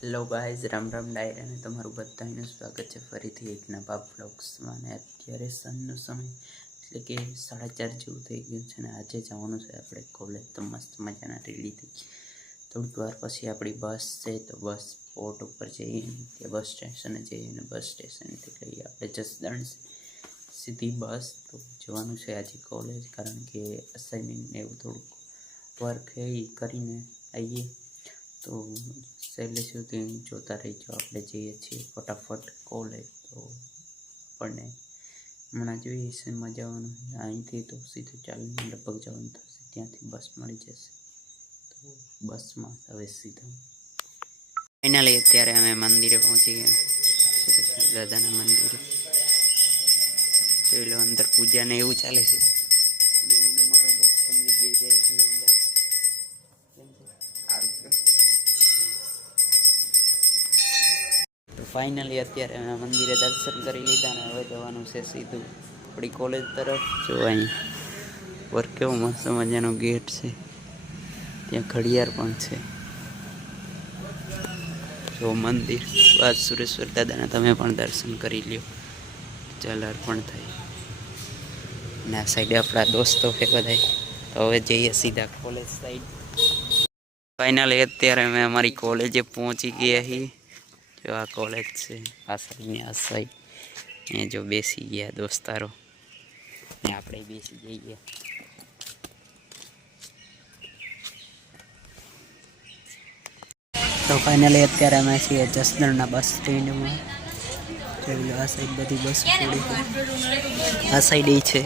Hello guys, Ram Ram ડાયરા અને તમારું બધાનું સ્વાગત છે ફરીથી એક નવા બ્લોગ્સમાં. અને અત્યારે સાંજનો સમય એટલે કે 4:30 જેવું થઈ ગયું છે અને આજે જવાનું છે આપણે કોલેજ. તો મસ્ત મજાના રેડી થઈ થોડીક વાર પછી આપણી બસ છે, તો બસ સ્પોટ ઉપર જઈએ, તે બસ સ્ટેશને જઈએ અને બસ સ્ટેશનથી લઈએ આપણે જસદણ સીધી બસ. તો જવાનું છે આજે કોલેજ, કારણ કે અસાઇનમેન્ટ એવું થોડુંક વર્ક એ કરીને આવીએ. તો છેલ્લે સુધી જોતા રહીજો, આપણે જઈએ છીએ ફટાફટ કોલેજ. તો આપણને હમણાં જોઈએ શેમાં જવાનું, અહીંથી તો સીધું ચાલીને લગભગ જવાનું થશે, ત્યાંથી બસ મળી જશે. તો બસમાં હવે સીધા ફાઇનલી અત્યારે અમે મંદિરે પહોંચી ગયા, દાદાના મંદિરે. જોઈ લો, અંદર પૂજા ને એવું ચાલે છે. તો ફાઇનલી અત્યારે અમે મંદિરે દર્શન કરી લીધા ને હવે જવાનું છે સીધું આપણી કોલેજ તરફ. જો અહીં વર્ક કેવો મસ્ત મજાનો ગેટ છે, ત્યાં ઘડિયાળ પણ છે. જો મંદિર, બાદ સુરેશ્વર દાદાના તમે પણ દર્શન કરી લ્યો, જલ અર્પણ થાય. અને આ સાઈડે આપણા દોસ્તો છે બધા. તો હવે જઈએ સીધા કોલેજ સાઈડ. ફાઇનલી અત્યારે અમે અમારી કોલેજે પહોંચી ગયા છીએ. જો આ કોલેજ છે, આ સાઈડની આ સાઈડ. એ જો બેસી ગયા દોસ્તારો ને આપણે બેસી જઈએ. તો ફાઇનલી અત્યારે અમે છીએ જસદણના બસ સ્ટેન્ડમાં. જોઈ લો, આ સાઈડ બધી બસ પડી, આ સાઈડ એ છે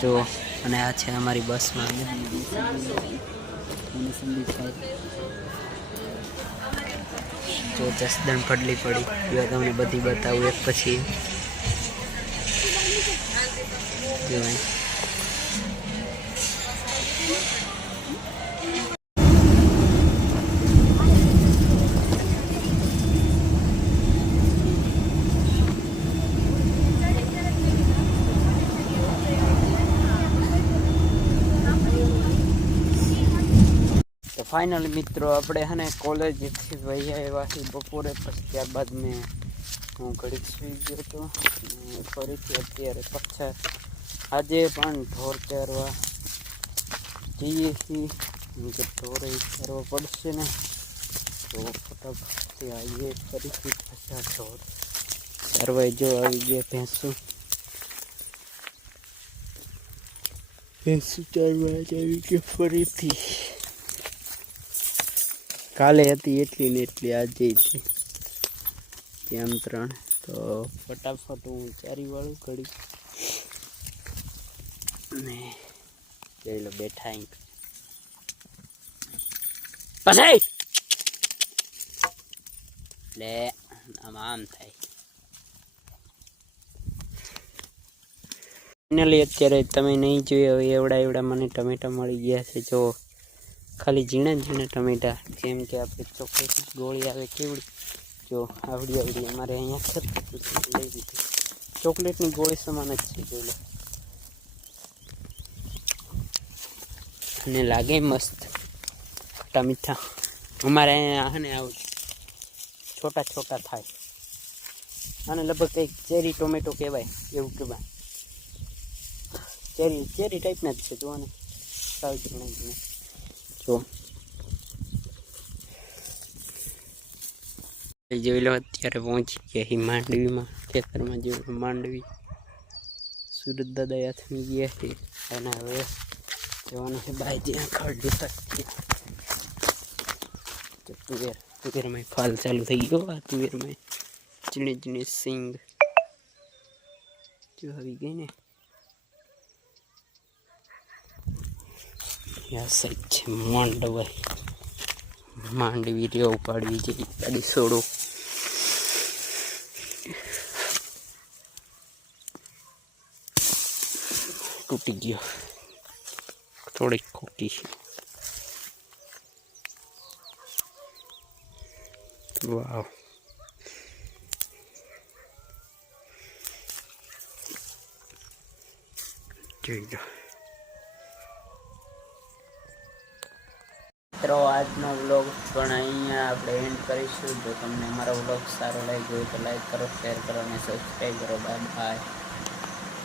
જો. અને આ છે અમારી બસમાં જો જસદણ પડલી પડી. જો તમને બધી બતાવું એક પછી જો. તો ફાઇનલી મિત્રો આપણે હે ને કોલેજથી વહી આવ્યા છીએ બપોરે. પછી ત્યારબાદ હું ઘડીક સુઈ ગયો હતો. ફરીથી અત્યારે પાછા આજે પણ ઢોર ચારવા જઈએ છીએ. ઢોર ચારવા પડશે ને, તો ફટાફટથી આવીએ ફરીથી પાછા ઢોર ચારવા. જો આવી ગયા ભેંસું ચારવા આવી ગયા ફરીથી. કાલે હતી એટલી ને એટલી આજે છે, તેમ 3. તો ફટાફટ હું ચારી વાળું ઘડી ને જોઈ લો બેઠા પછી લે આમ થાય. ફાઇનલી અત્યારે તમે નહીં જોયું, હવે એવડા મને ટમેટા મળી ગયા છે. જો ખાલી ઝીણા ઝીણા ટમેટા, જેમ કે આપણે ચોકલેટની ગોળી આવે કેવડી, જો આવડી અમારે અહીંયા ખેતર લઈ દીધી. ચોકલેટની ગોળી સમાન જ છે, જોઈ લો. અને લાગે મસ્ત ખટા મીઠા. અમારે અહીંયા ને આવું છોટા છોટા થાય, અને લગભગ કંઈક ચેરી ટોમેટો કહેવાય, એવું કહેવાય. ચેરી ટાઈપના જ છે, જોવાને સાવ ઝીણા જો. જોઈ લો, અત્યારે પહોંચી ગયા માંડવીમાં, ખેતરમાં જેવું માંડવી. સુરત દાદા હાથમી ગયા છે અને હવે જવાનું છે બાય જ્યાં ખડ તુવેરમાં ફાલ ચાલુ થઈ ગયો. આ તુવેરમાં ઝીણી ઝીણી સિંગ જો આવી ગઈ ને. આ સાઈડ છે માંડવી રે ઉપાડવી જઈ ગાડી સોડો. તૂટી ગયો, થોડીક ખોટી છે. વાવ, જોઈ લો. મિત્રો આજનો વ્લોગ પણ અહીંયા આપણે એન્ડ કરીશું. જો તમને અમારો વ્લોગ સારો લાગ્યો હોય તો લાઈક કરો, શેર કરો અને સબસ્ક્રાઈબ કરો. Bye bye.